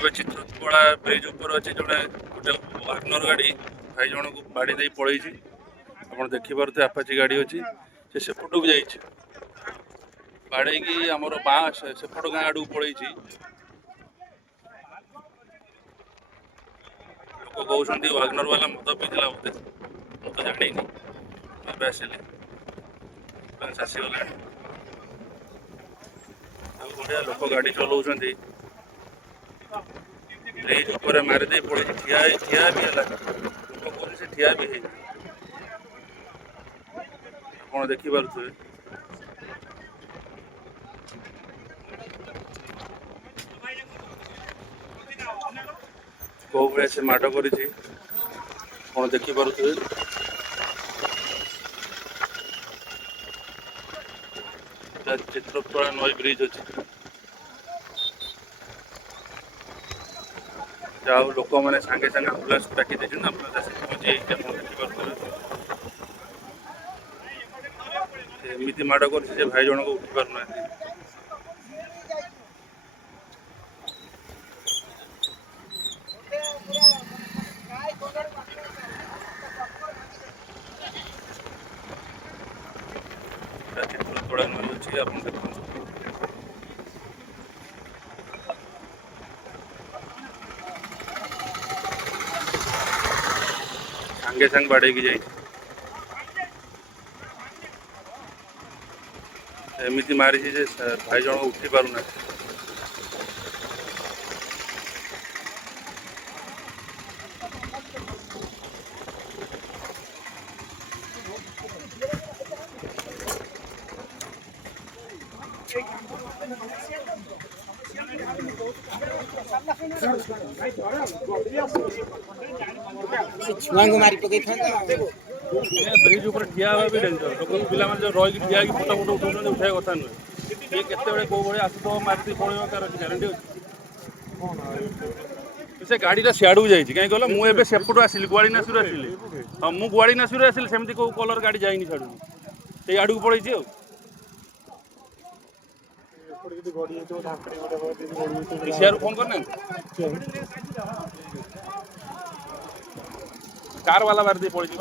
ଏବେ ଚିତ୍ରକୋଳା ବ୍ରିଜ୍ ଉପରେ ଅଛି ଜଣେ ଗୋଟେ ୱାଗନର ଗାଡ଼ି ଭାଇ ଜଣକୁ ବାଡ଼ି ଦେଇ ପଳେଇଛି। ଆପଣ ଦେଖିପାରୁଥିବେ ଆପାଚି ଗାଡ଼ି ଅଛି, ସେ ସେପଟକୁ ଯାଇଛି ବାଡ଼େଇକି ଆମର ସେପଟ ଗାଁ ଆଡ଼କୁ ପଳେଇଛି। ଲୋକ କହୁଛନ୍ତି ୱାଗନର ବାଲା ମଦ ପିଇଥିଲା ବୋଧେ, ମୁଁ ତ ଜାଣିନି। ଏବେ ଆସିଲି ଆସିଗଲାଣି ଆଉ ବଢ଼ିଆ ଲୋକ ଗାଡ଼ି ଚଲାଉଛନ୍ତି। ବ୍ରିଜ୍ ଉପରେ ମାରିଦେଇ ପଳେଇଛି, ଠିଆ ବି ହେଲା, ଲୋକ କହୁଛନ୍ତି ସେ ଠିଆ ବି ହେଇଛି। ଆପଣ ଦେଖିପାରୁଥିବେ କୋଉ ଭଳିଆ ସେ ମାଡ଼ କରିଛି, ଆପଣ ଦେଖିପାରୁଥିବେ। ଚିତ୍ରକୋଳା ନଈ ବ୍ରିଜ୍ ଅଛି, ଯାହା ହଉ ଲୋକମାନେ ସାଙ୍ଗେ ସାଙ୍ଗେ ଆମ୍ବୁଲାନ୍ସକୁ ଡାକି ଦେଇଛନ୍ତି, ଆମ୍ବୁଲାନ୍ସ ଆସି ପହଞ୍ଚି ଯାଇଛି। ଆପଣ ଦେଖିପାରୁଥିବେ ଏମିତି ମାଡ଼ କରୁଛି ଯେ ଭାଇ ଜଣକ ଉଠି ପାରୁନାହାନ୍ତି। ଚିତ୍ରକୋଳା ନଈ ଅଛି, ଆପଣ ଦେଖନ୍ତୁ ସାଙ୍ଗେ ସାଙ୍ଗେ ବାଡ଼େଇକି ଯାଇଛି। ଏମିତି ମାରିଛି ଯେ ଭାଇ ଜଣକ ଉଠି ପାରୁନାହାନ୍ତି। ଛୁଆଙ୍କୁ ମାରି ପକେଇଥାନ୍ତା। ବ୍ରିଜ୍ ଉପରେ ଠିଆ ହେବା ବି ଡେଞ୍ଜର। ଲୋକ ପିଲାମାନେ ଯେଉଁ ରହିକି ଠିଆ ହେଇକି ଫଟୋ ଉଠାଉଛନ୍ତି, ଉଠାଇବା କଥା ନୁହେଁ। କିଏ କେତେବେଳେ କୋଉ ଭଳି ଆସୁଥିବ, ମାରିଦେଇ ପଳେଇବ, ତାର ଗ୍ୟାରେଣ୍ଟି ଅଛି? ସେ ଗାଡ଼ିଟା ସିଆଡ଼କୁ ଯାଇଛି, କାହିଁକି କହିଲ ମୁଁ ଏବେ ସେପଟୁ ଆସିଲି, ଗୁଆଳିନାସିରୁ ଆସିଲି। ହଁ, ମୁଁ ଗୁଆଳିନାସିରୁ ଆସିଲି, ସେମିତି କୋଉ କଲର ଗାଡ଼ି ଯାଇନି ସିଆଡ଼କୁ, ସେଇ ଆଡ଼କୁ ପଳେଇଛି ଆଉ। ପିସିଆରକୁ ଫୋନ୍ କରିନାହାନ୍ତି? କାର ବାଲା ବାରି ଦେଇ ପଳେଇଛି।